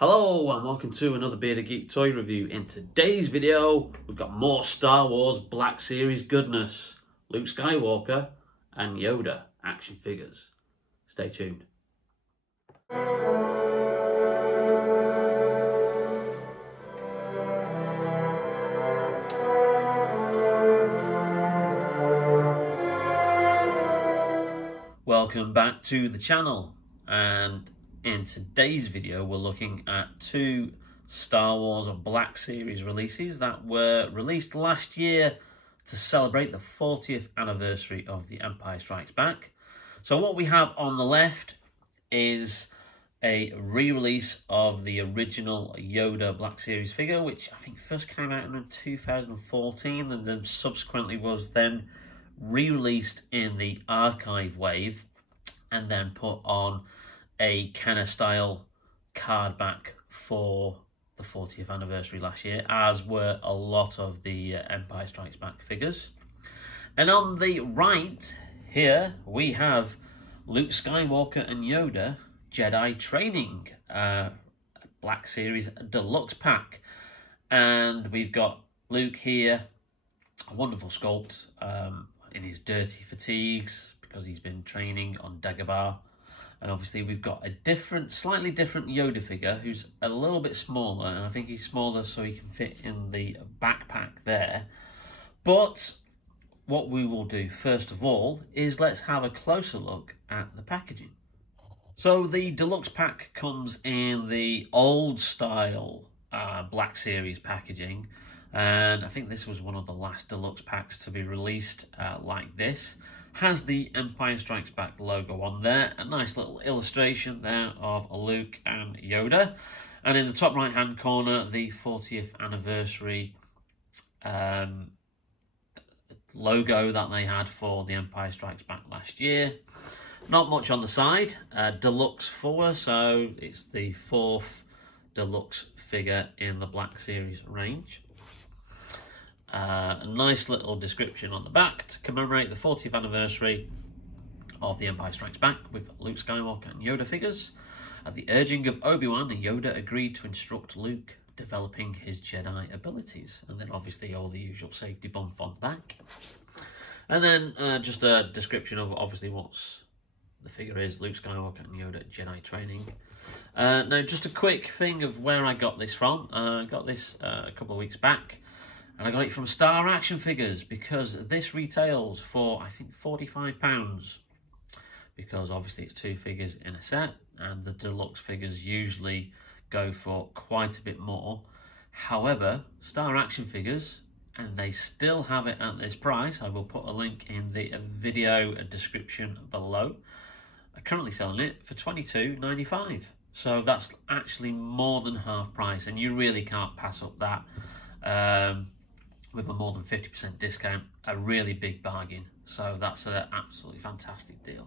Hello and welcome to another Bearded Geek toy review. In today's video, we've got more Star Wars Black Series goodness. Luke Skywalker and Yoda action figures. Stay tuned. Welcome back to the channel, and in today's video we're looking at two Star Wars Black Series releases that were released last year to celebrate the 40th anniversary of the Empire Strikes Back. So what we have on the left is a re-release of the original Yoda Black Series figure, which I think first came out in 2014 and then subsequently was then re-released in the archive wave and then put on a Kenner style card back for the 40th anniversary last year, as were a lot of the Empire Strikes Back figures. And on the right here we have Luke Skywalker and Yoda Jedi Training Black Series Deluxe pack. And we've got Luke here, a wonderful sculpt in his dirty fatigues because he's been training on Dagobah. And obviously we've got a slightly different Yoda figure who's a little bit smaller, and I think he's smaller so he can fit in the backpack there. But what we will do first of all is let's have a closer look at the packaging. So the deluxe pack comes in the old style Black Series packaging, and I think this was one of the last deluxe packs to be released like this. Has the Empire Strikes Back logo on there, a nice little illustration there of Luke and Yoda, and in the top right hand corner the 40th anniversary logo that they had for the Empire Strikes Back last year. Not much on the side, deluxe forward, so it's the 4th deluxe figure in the Black Series range. A nice little description on the back to commemorate the 40th anniversary of the Empire Strikes Back with Luke Skywalker and Yoda figures. At the urging of Obi-Wan, Yoda agreed to instruct Luke, developing his Jedi abilities. And then obviously all the usual safety bump on the back. And then just a description of obviously what's the figure is, Luke Skywalker and Yoda Jedi Training. Now just a quick thing of where I got this from. I got this a couple of weeks back. And I got it from Star Action Figures because this retails for, I think, £45. Because obviously it's two figures in a set, and the deluxe figures usually go for quite a bit more. However, Star Action Figures, and they still have it at this price, I will put a link in the video description below, are currently selling it for £22.95. So that's actually more than half price, and you really can't pass up that. With a more than 50% discount, a really big bargain. So that's an absolutely fantastic deal.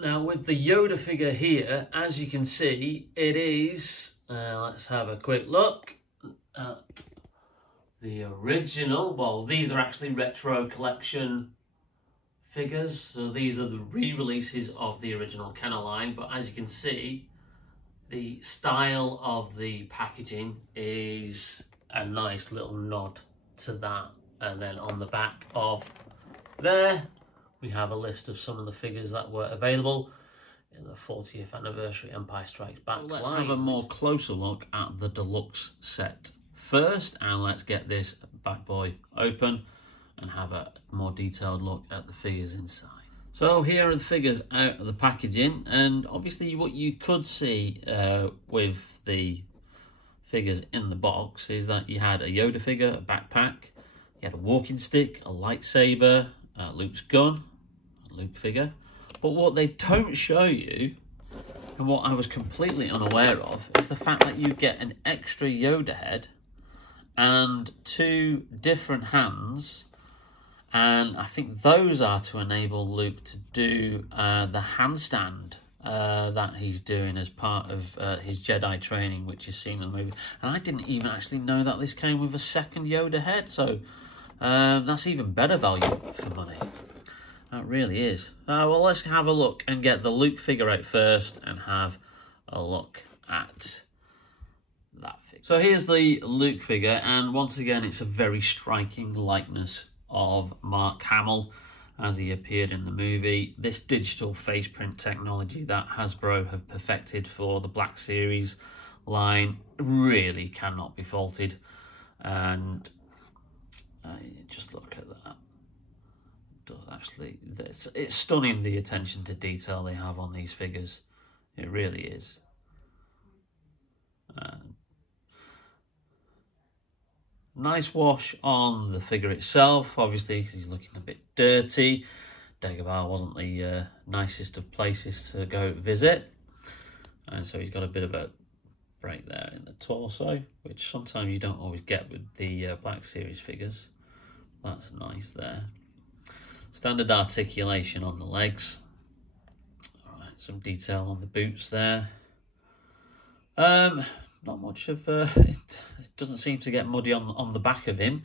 Now with the Yoda figure here, as you can see, it is, let's have a quick look at the original. Well, these are actually retro collection figures. So these are the re-releases of the original Kenner line. But as you can see, the style of the packaging is a nice little nod to that. And then on the back of there we have a list of some of the figures that were available in the 40th anniversary Empire Strikes Back. Let's have a more closer look at the deluxe set first, and let's get this bad boy open and have a more detailed look at the figures inside. So here are the figures out of the packaging, and obviously what you could see with the figures in the box is that you had a Yoda figure, a backpack, you had a walking stick, a lightsaber, Luke's gun, a Luke figure. But what they don't show you, and what I was completely unaware of, is the fact that you get an extra Yoda head and two different hands, and I think those are to enable Luke to do the handstand that he's doing as part of his Jedi training, which is seen in the movie. And I didn't even actually know that this came with a second Yoda head, so that's even better value for money. That really is. Well, let's have a look and get the Luke figure out first and have a look at So here's the Luke figure, and once again it's a very striking likeness of Mark Hamill as he appeared in the movie. This digital face print technology that Hasbro have perfected for the Black Series line really cannot be faulted, and just look at that. It does actually, it's stunning the attention to detail they have on these figures. It really is. Nice wash on the figure itself, obviously, because he's looking a bit dirty. Dagobah wasn't the nicest of places to go visit, and so he's got a bit of a break there in the torso, which sometimes you don't always get with the Black Series figures. That's nice there. Standard articulation on the legs. All right, some detail on the boots there. Not much of it doesn't seem to get muddy on the back of him.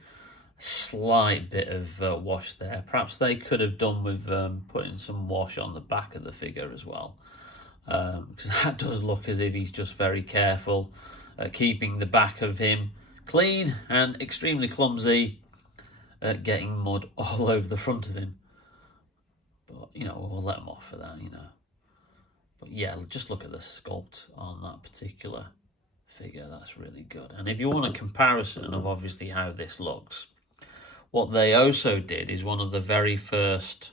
Slight bit of wash there. Perhaps they could have done with putting some wash on the back of the figure as well, because that does look as if he's just very careful at keeping the back of him clean and extremely clumsy at getting mud all over the front of him. But, you know, we'll let him off for that, you know. But yeah, just look at the sculpt on that particular figure. That's really good. And if you want a comparison of obviously how this looks, what they also did is one of the very first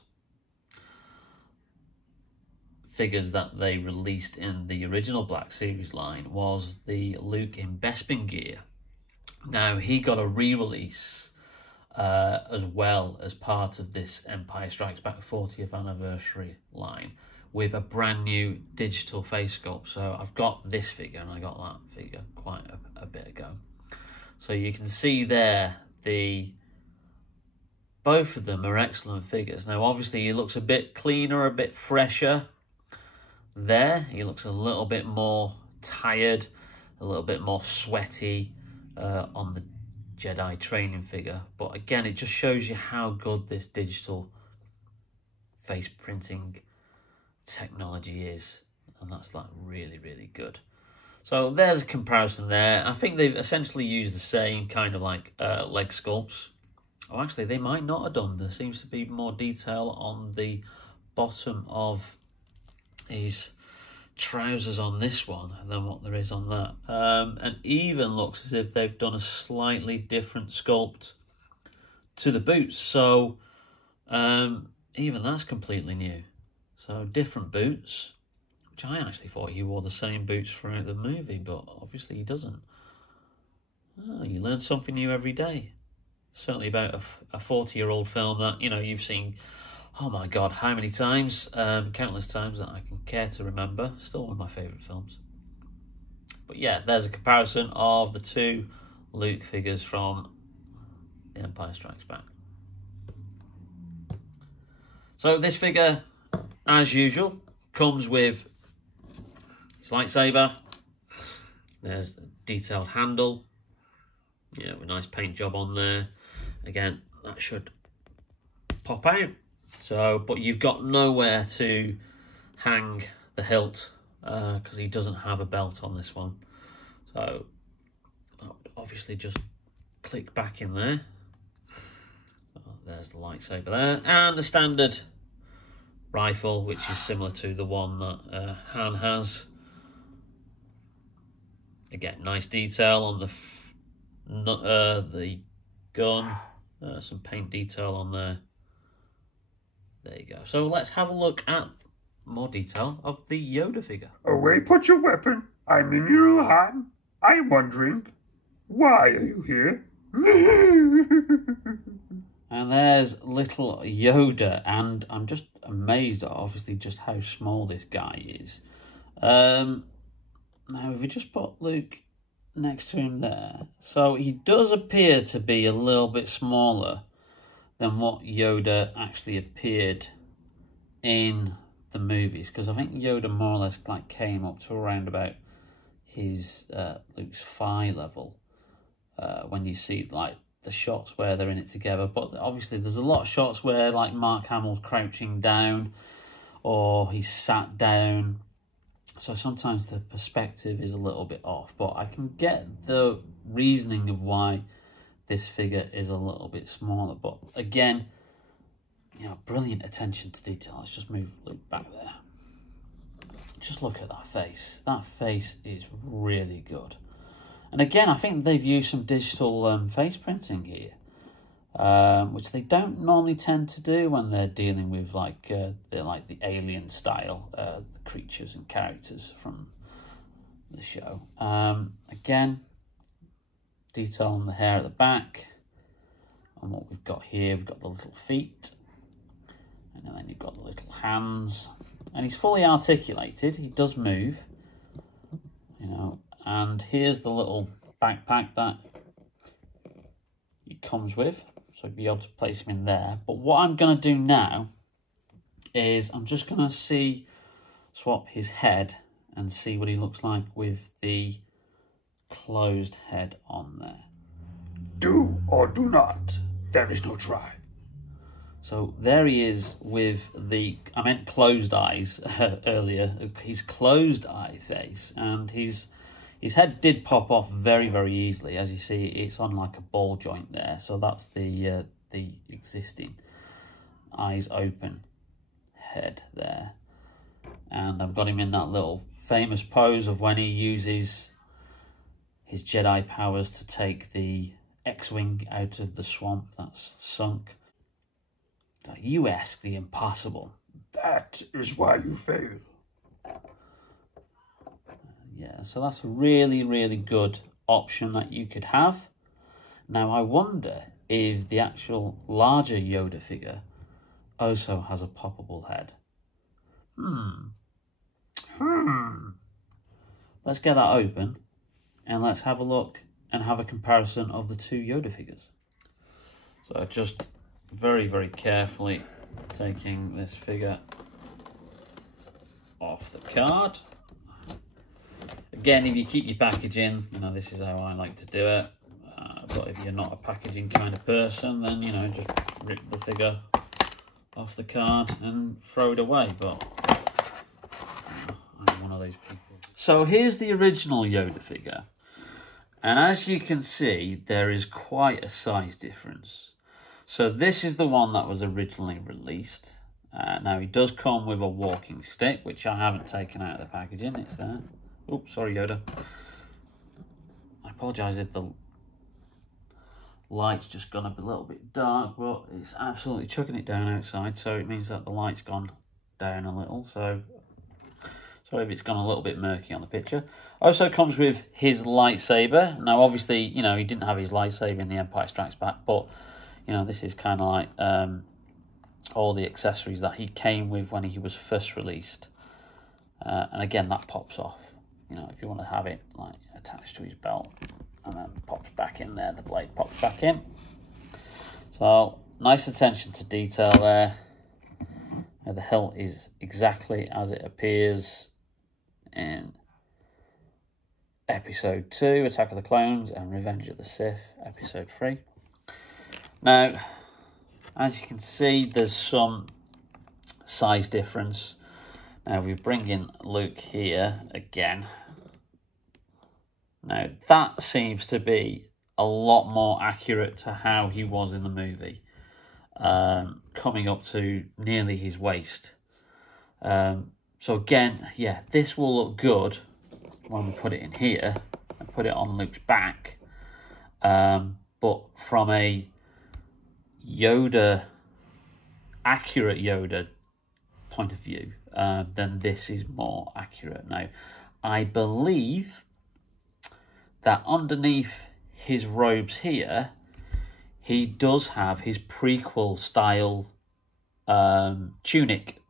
figures that they released in the original Black Series line was the Luke in Bespin gear. Now, he got a re-release as well as part of this Empire Strikes Back 40th anniversary line with a brand new digital face sculpt. So I've got this figure and I got that figure quite a bit ago. So you can see there, both of them are excellent figures. Now obviously he looks a bit cleaner, a bit fresher there. He looks a little bit more tired, a little bit more sweaty on the Jedi training figure. But again, it just shows you how good this digital face printing technology is, and that's like really, really good. So there's a comparison there. I think they've essentially used the same kind of like leg sculpts. Oh, actually, they might not have done. There seems to be more detail on the bottom of his trousers on this one than what there is on that. And even looks as if they've done a slightly different sculpt to the boots. So even that's completely new. So different boots, which I actually thought he wore the same boots throughout the movie, but obviously he doesn't. Oh, you learn something new every day. Certainly about a 40-year-old film that, you know, you've seen, oh my God, how many times? Countless times that I can care to remember. Still one of my favourite films. But yeah, there's a comparison of the two Luke figures from The Empire Strikes Back. So this figure, as usual, comes with his lightsaber. There's a detailed handle. Yeah, with a nice paint job on there. Again, that should pop out. So, but you've got nowhere to hang the hilt because he doesn't have a belt on this one. So, obviously just click back in there. Oh, there's the lightsaber there. And the standard rifle, which is similar to the one that Han has. Again, nice detail on the gun, some paint detail on there. There you go. So let's have a look at more detail of the Yoda figure. Away, put your weapon. I'm in your hand. I'm wondering, why are you here? And there's little Yoda, and I'm just amazed at obviously just how small this guy is. Now, if we just put Luke next to him there, so he does appear to be a little bit smaller than what Yoda actually appeared in the movies, because I think Yoda more or less like came up to around about his Luke's thigh level when you see like the shots where they're in it together. But obviously there's a lot of shots where like Mark Hamill's crouching down or he's sat down So sometimes the perspective is a little bit off, but I can get the reasoning of why this figure is a little bit smaller. But again, you know, brilliant attention to detail. Let's just move Luke back there. Just look at that face. That face is really good. And again, I think they've used some digital face printing here, which they don't normally tend to do when they're dealing with like the alien style creatures and characters from the show. Again, detail on the hair at the back, and what we've got here, we've got the little feet, and then you've got the little hands, and he's fully articulated. He does move, you know. And here's the little backpack that he comes with. So you'll be able to place him in there. But what I'm going to do now is I'm just going to swap his head and see what he looks like with the closed head on there. Do or do not. There is no try. So there he is with I meant closed eyes earlier. His closed eye face, and his head did pop off very, very easily. As you see, it's on like a ball joint there. So that's the existing eyes open head there. And I've got him in that little famous pose of when he uses his Jedi powers to take the X-Wing out of the swamp that's sunk. You ask the impossible. That is why you fail. Yeah, so that's a really, really good option that you could have. Now, I wonder if the actual larger Yoda figure also has a poppable head. Let's get that open and let's have a look and have a comparison of the two Yoda figures. So just very, very carefully taking this figure off the card. Again, if you keep your packaging, you know, this is how I like to do it. But if you're not a packaging kind of person, then, you know, just rip the figure off the card and throw it away. But I'm one of those people. So here's the original Yoda figure. And as you can see, there is quite a size difference. So this is the one that was originally released. Now, he does come with a walking stick, which I haven't taken out of the packaging. It's there. Oops, sorry, Yoda. I apologise if the light's just gone up a little bit dark, but it's absolutely chucking it down outside, so it means that the light's gone down a little. So sorry if it's gone a little bit murky on the picture. Also comes with his lightsaber. Now, obviously, you know, he didn't have his lightsaber in the Empire Strikes Back, but, you know, this is kind of like all the accessories that he came with when he was first released. And again, that pops off. You know, if you want to have it like attached to his belt, and then pops back in there, the blade pops back in. So nice attention to detail there. The hilt is exactly as it appears in Episode 2, Attack of the Clones, and Revenge of the Sith, Episode 3. Now, as you can see, there's some size difference. Now, we bring in Luke here again. Now, that seems to be a lot more accurate to how he was in the movie, coming up to nearly his waist. So again, yeah, this will look good when we put it in here and put it on Luke's back. But from a accurate Yoda point of view, then this is more accurate. Now, I believe that underneath his robes here, he does have his prequel style tunic,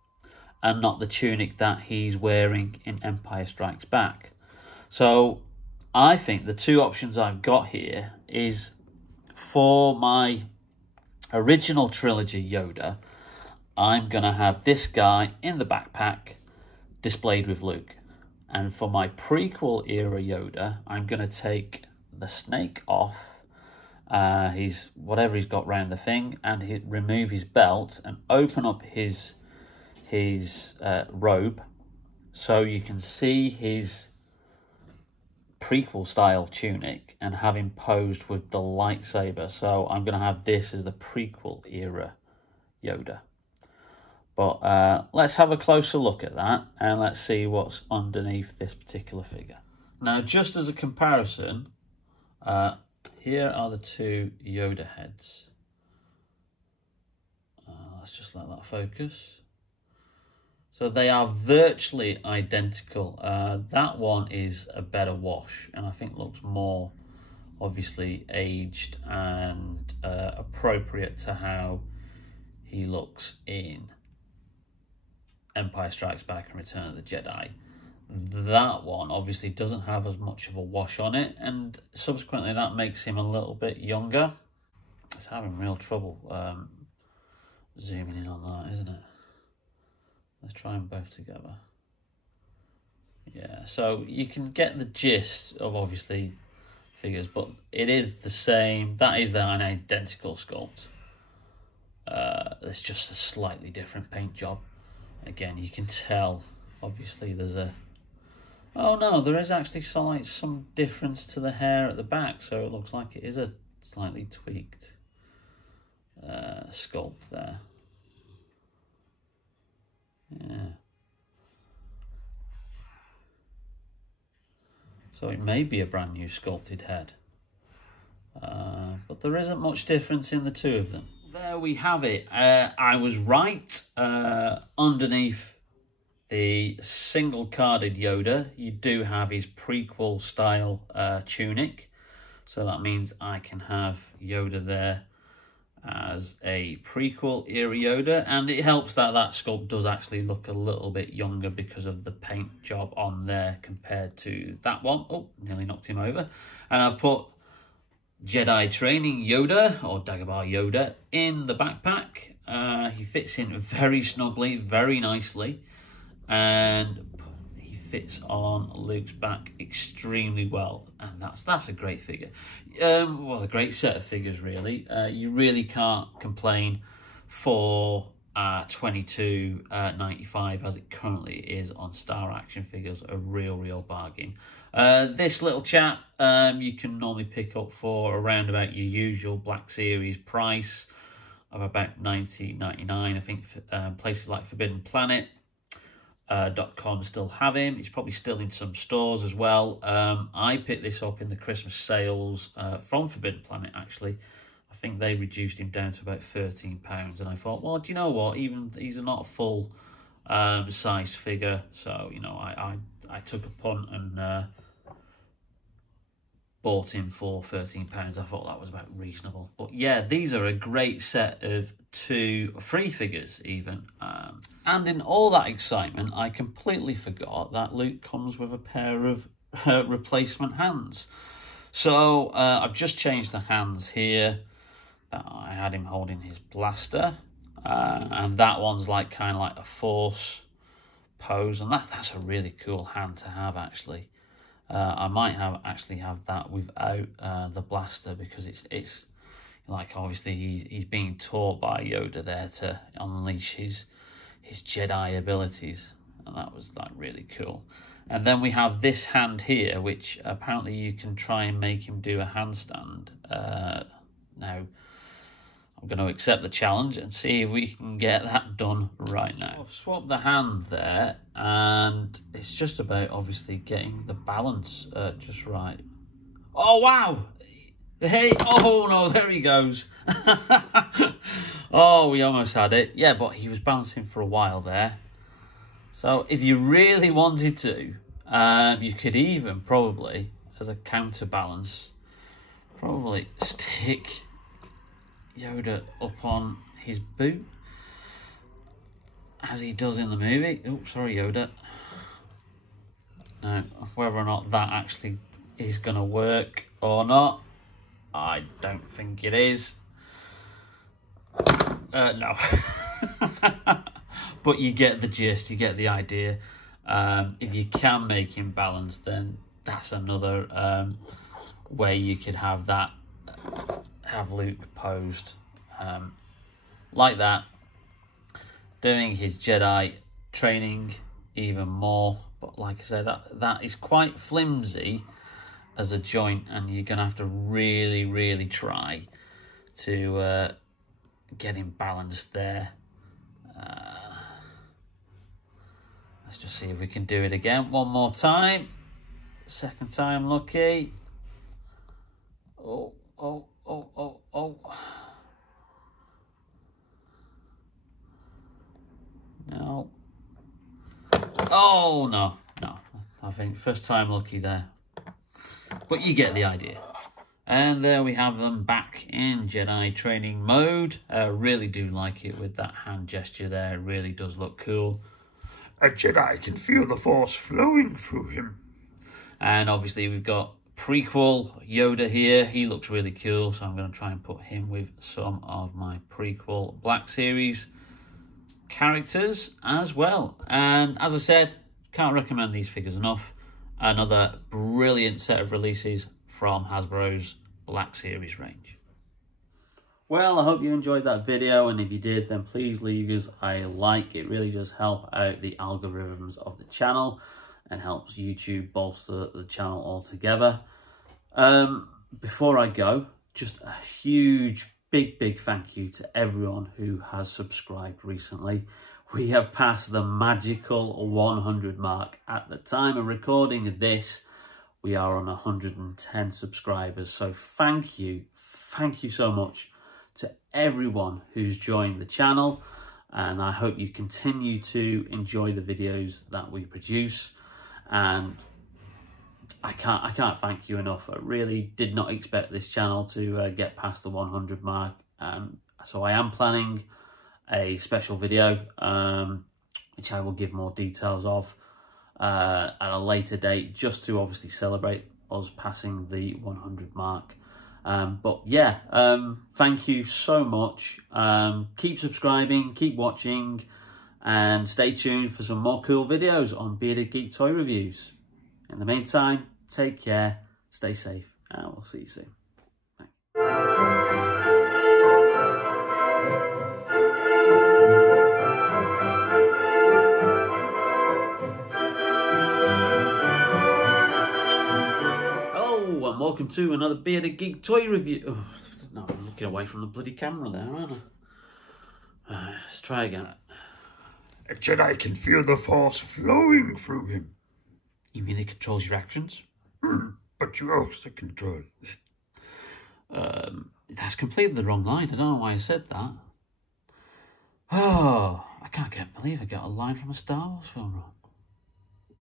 and not the tunic that he's wearing in Empire Strikes Back. So I think the two options I've got here is for my original trilogy Yoda, I'm going to have this guy in the backpack displayed with Luke. And for my prequel era Yoda, I'm going to take the snake off, whatever he's got round the thing, and remove his belt and open up his robe so you can see his prequel style tunic and have him posed with the lightsaber. So I'm going to have this as the prequel era Yoda. But let's have a closer look at that and let's see what's underneath this particular figure. Now, just as a comparison, here are the two Yoda heads. Let's just let that focus. So they are virtually identical. That one is a better wash and I think looks more obviously aged and appropriate to how he looks in Empire Strikes Back and Return of the Jedi. That one obviously doesn't have as much of a wash on it, and subsequently that makes him a little bit younger. It's having real trouble zooming in on that, isn't it? Let's try them both together. Yeah, so you can get the gist of obviously figures, but it is the same. That is an identical sculpt. It's just a slightly different paint job. Again, you can tell obviously there's a... Oh no, there is actually some difference to the hair at the back, so it looks like it is a slightly tweaked sculpt there. Yeah. So it may be a brand new sculpted head. But there isn't much difference in the two of them. There we have it. I was right. Underneath the single-carded Yoda, you do have his prequel style tunic. So that means I can have Yoda there as a prequel era Yoda, and it helps that that sculpt does actually look a little bit younger because of the paint job on there compared to that one. Oh, nearly knocked him over. And I've put Jedi Training Yoda, or Dagobah Yoda, in the backpack. He fits in very snugly, very nicely, and he fits on Luke's back extremely well, and that's a great figure. Well, a great set of figures, really. You really can't complain for $22.95 as it currently is on Star Action Figures. A real bargain. This little chap you can normally pick up for around about your usual Black Series price of about $19.99. I think places like Forbidden Planet .com still have him. He's probably still in some stores as well. I picked this up in the Christmas sales from Forbidden Planet, actually. I think they reduced him down to about £13, and I thought, well, do you know what? Even he's not a full sized figure, so you know, I took a punt and bought him for £13. I thought that was about reasonable. But yeah, these are a great set of 2 free figures even. And in all that excitement, I completely forgot that Luke comes with a pair of replacement hands. So I've just changed the hands here. I had him holding his blaster, and that one's like kind of like a Force pose, and that's a really cool hand to have, actually. I might actually have that without the blaster, because it's like, obviously he's being taught by Yoda there to unleash his Jedi abilities, and that was like really cool. And then we have this hand here, which apparently you can try and make him do a handstand. Now I'm going to accept the challenge and see if we can get that done right now. I've swapped the hand there, and it's just about obviously getting the balance just right. Oh wow! Hey, oh no, there he goes. Oh, we almost had it. Yeah, but he was bouncing for a while there. So if you really wanted to, you could even probably, as a counterbalance, probably stick Yoda up on his boot, as he does in the movie. Oh, sorry, Yoda. Now, whether or not that actually is going to work or not, I don't think it is. No. But you get the gist, you get the idea. If you can make him balanced, then that's another way you could have that, have Luke posed like that, doing his Jedi training even more. But like I said, that is quite flimsy as a joint, and you're going to have to really, really try to get him balanced there. Let's just see if we can do it again one more time. Second time lucky. Oh, oh, oh, oh, oh. No. Oh, no, no. I think first time lucky there. But you get the idea. And there we have them back in Jedi training mode. Really do like it with that hand gesture there. It really does look cool. A Jedi can feel the Force flowing through him. And obviously we've got prequel Yoda here. He looks really cool, so I'm going to try and put him with some of my prequel Black Series characters as well. And as I said, can't recommend these figures enough. Another brilliant set of releases from Hasbro's Black Series range. Well, I hope you enjoyed that video, and if you did, then please leave us a like. It really does help out the algorithms of the channel and helps YouTube bolster the channel altogether. Before I go, just a huge, big thank you to everyone who has subscribed recently. We have passed the magical 100 mark. At the time of recording this, we are on 110 subscribers. So thank you so much to everyone who's joined the channel, and I hope you continue to enjoy the videos that we produce. And I can't thank you enough. I really did not expect this channel to get past the 100 mark. So I am planning a special video, which I will give more details of at a later date, just to obviously celebrate us passing the 100 mark. But yeah, thank you so much. Keep subscribing, keep watching, and stay tuned for some more cool videos on Bearded Geek Toy Reviews. In the meantime, take care, stay safe, and we'll see you soon. And welcome to another Bearded Geek Toy Review. Oh, no, I'm looking away from the bloody camera there, aren't I? Let's try again. A Jedi can feel the Force flowing through him. You mean it controls your actions? But you also control it. That's completely the wrong line. I don't know why I said that. Oh, I can't believe I got a line from a Star Wars film wrong.